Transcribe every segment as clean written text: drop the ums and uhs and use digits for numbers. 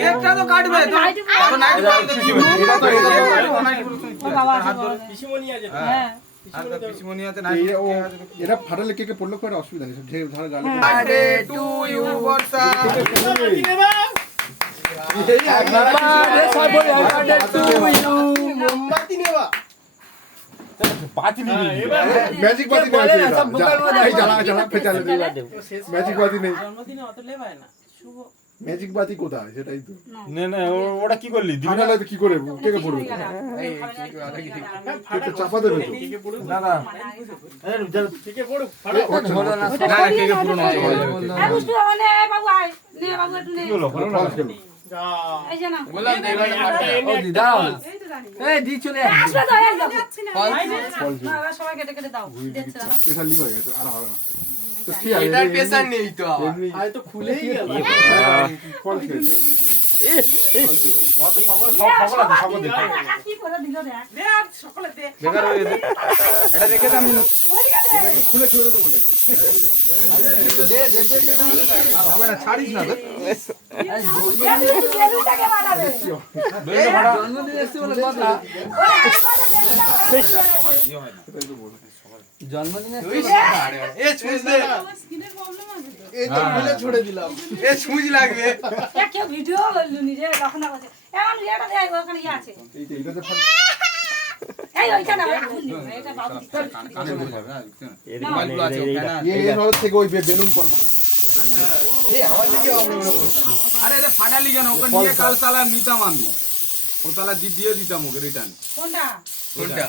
কেকটা তো কাটবে তো নাইট বল তো কি হবে এটা তো ও বাবা পিসিমণি আছে হ্যাঁ এটা ফাটালে কেকে পড়লে কোনো অসুবিধা নেই যে ধরে গালে বার্থডে টু ইউ বর্ষা ম্যাজিক বাতি নেই জ্বালা ফেটালে ম্যাজিক বাতি নেই জন্মদিনে অত লেবায় না শুভ ম্যাজিক বাতি কোথায় সেটাই তো না ওটা কি করলি দিবি না কি করে কেকে পড়বে কেকে চাপা দেবে তো না না থেকে পড়ো হলো না কেকে পুরো নষ্ট হয়ে যাবে এই বুঝতে হবে না বাবু আয় নে বাবু একটু নে হলো হলো না এই যে না বললাম তো এবারে ও দিদাও এই তো জানি এই দি চলে আসবে তো এই যাচ্ছে না না সবাই কেটে কেটে দাও দিচ্ছে না স্পেশাল লিখ হয়ে গেছে আর হবে না তো ঠিক আছে এটার পেশা নেই তো এমনি আয় তো খুলেই গেল ফল খেয়ে অত সকল আছে কি করে দিল দেখ দে আর সকলে দে বেকার হয়ে গেছে এটা দেখে তো আমি খুলে ছেড়ে দেবো নাকি দে আর হবে না ছাড়িস না তো বেলুনটাকে বানাবে জন্মদিন এসেছে বলে কথা জন্মদিনে এ ছুঁজ দে স্কিনের প্রবলেম আছে তো এই তো খুলে ছড়ে দিলাম এ ছুঁজ লাগবে কেউ ভিডিও করলো নি রে তখন না বলছে এমন এটা দেখ ওখানে ইয়ে আছে এইটাতে ফল এই ওইটা না এটা বাবু কানে বলে যাবে না মোবাইলগুলো আছে ওখানে এর হল থেকে ওই বেলুন কল ভালো এই আমার দিকে অবলম্বন করছি আরে এটা ফাটালি কেন ওকে নিয়ে কাল সালা নিতাম আমি ও সালা দিয়ে দিতাম ওকে রিটার্ন কোনটা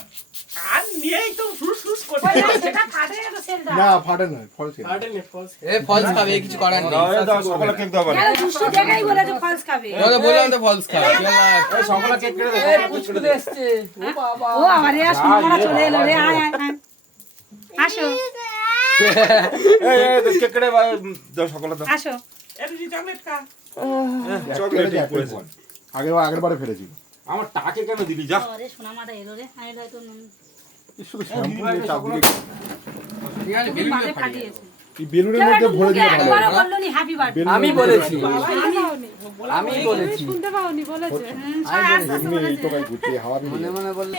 আর নিয়েই তো ফুস ফুস করতে সেটা ফাটে তো সেল দাও না ফাটে না ফল খেয়ে এ ফলস খাবে কিছু করার নেই সকল কেক দাও কেন দুষ্ট জায়গায় বলে যে ফলস খাবে তোকে বললাম তো ফলস খাবে এই সকল কেক কেটে দে পুচকুটে দে এসেছে ও বাবা ও আমার রে সোনা চলে এলো রে আয় আয় আয় আসো এই কেক কেটে দাও সকল দাও আসো চকলেট পড়েছে আগের বারে ফেলেছি আমার টাকে কেন দিলি যা আরে সোনা মাটা এলো রে আয় হয়তো শুধু শ্যাম্পু দিয়ে চাপ দিয়ে ঠিক আছে তুমি বাদে ফাটিয়েছে এই বেলুনের মধ্যে ভরে দিলে ভালো একবারও বললো নি হ্যাপি বার্থডে আমি বলেছি আমি বলেছি শুনতে পাওনি বলেছে এমনি এই তো ভাই ঘুরতে হাওয়া দিয়ে মনে মনে বললে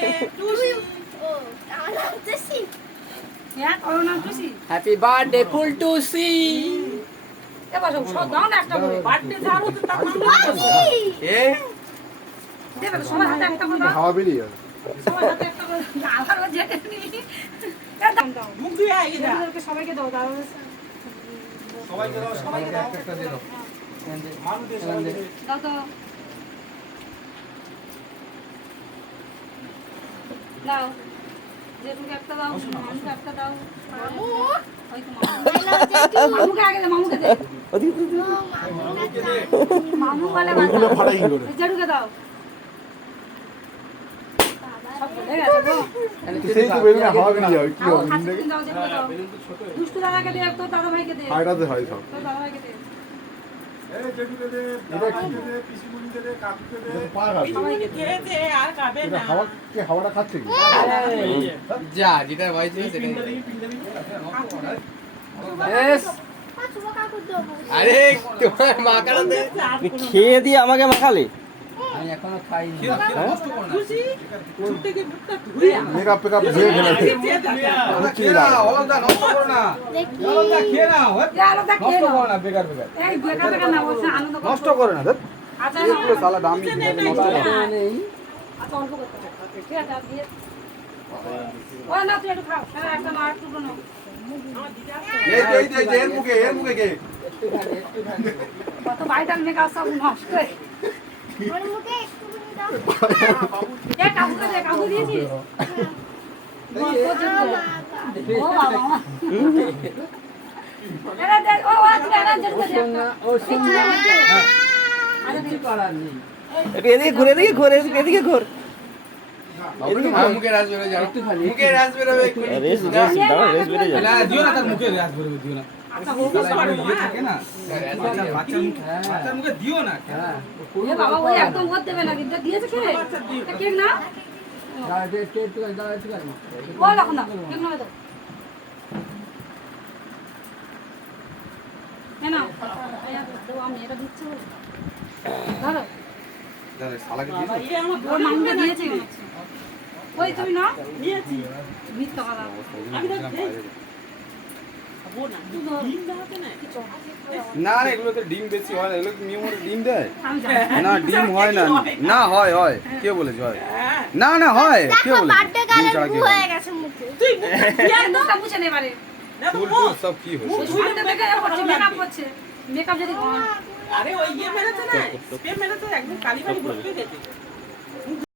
হ্যাঁ করোনা খুশি হ্যাপি বার্থডে ফুল টু সি এবার সব দাও না একটা করে বার্থডে যাও তো তার এ দেবে তো সবার হাতে একটা করে দাও হাওয়া বেরিয়ে যাবে সবার হাতে একটা করে আবার ও যেতে নিবি দাও মুখ দিয়ে আই দাও সবাইকে দাও দাও সবাইকে দাও সবাইকে দাও একটা দিয়ে দাও মানু দে সবাইকে দে দাও তো দাও যেটুকু একটা দাও মামুকে একটা দাও ওই তো মামুকে আগে দে মামুকে দে মামু বলে ওগুলো ফাটাই করে যেটুকু দাও সব বলে গেছে গো সেই তো বেলুনে হাওয়া বেরিয়ে যাবে কি হবে হাতে দাও যেটুকু দাও দুষ্টু দাদাকে দে তো দাদা ভাইকে দে হাইটাতে হয় সব তো দাদা ভাইকে দে এটা কি পা গাছে এটা হাওয়া কি হাওয়াটা খাচ্ছে কি যা যেটা ভাই ছিল সেটাই এস আরে তোমার মা কারণ খেয়ে দিয়ে আমাকে মাখালে আমি এখনো খাইনি মেকআপ পেকআপ ধুয়ে ফেলেছে খেয়ে না অলদা নষ্ট করো না অলদা খেয়ে না আলাদা নষ্ট খেয়ে করো না বেকার বেকার এই বেকার বেকার না বলছে আনন্দ করো নষ্ট করো না আচ্ছা এগুলো সালা দামি নষ্ট করো নেই আচ্ছা অল্প করতে ঠিক আছে আপনি ও না তুই একটু খাও তাহলে একটা না একটু নাও এই এর মুখে কে কত ভাইটাল মেকআপ সব নষ্ট হয়ে এ কাকুকে দে কাকু দিয়েছিস ও বাবা এরা দে ও তুই এরা যেতে দে ও শুননা আরে কিছু করার নেই এদিকে ঘুরে এদিকে ঘুর মুখে রাজ বেরো যাও একটুখানি মুখে রাজ বেরোবে রেস বেড়ে যাবে না দিও না তার মুখে রাজ বেরোবে দিও না আচ্ছা হোক পারো ইয়ে থাকে না বাচ্চার মুখে দিও না হ্যাঁ এ বাবা ওই একদম ওর দেবে না কিন্তু দিয়েছে কে এটা কেক না দাও একটুখানি দাও একটুখানি ও রাখো না কেক না দাও না এই দাও আমি এটা দিচ্ছি ধরো দাদা শালাকে দিয়ে বাবা, ইয়ে আমার ওর মামুকে দিয়েছে মনে হচ্ছে। ওই তুমি না নিয়েছি। মিথ্যা কথা আমি তো খাবো না। ডিম দাওয়াতে না? না না এগুলোতে ডিম বেশি হয় না, এগুলো নিয়ম মতো ডিম দেয় আমি জানি না, ডিম হয় না। না হয় হয়, কে বলেছে হয়? না না হয়, কে বলেছে? ডিম ছাড়া কি হয়? তুই মুখটা মুছে নে এবারে না তো ফুল মুখ। ফুল সব কি হয়েছে? সামনে থেকে করছে মেকআপ করছে মেকআপ যদি আরে ওই ইয়ে মেরেছে না, স্প্রে মেরেছে, একদম কালি কালি ভর্তি হয়ে গেছে।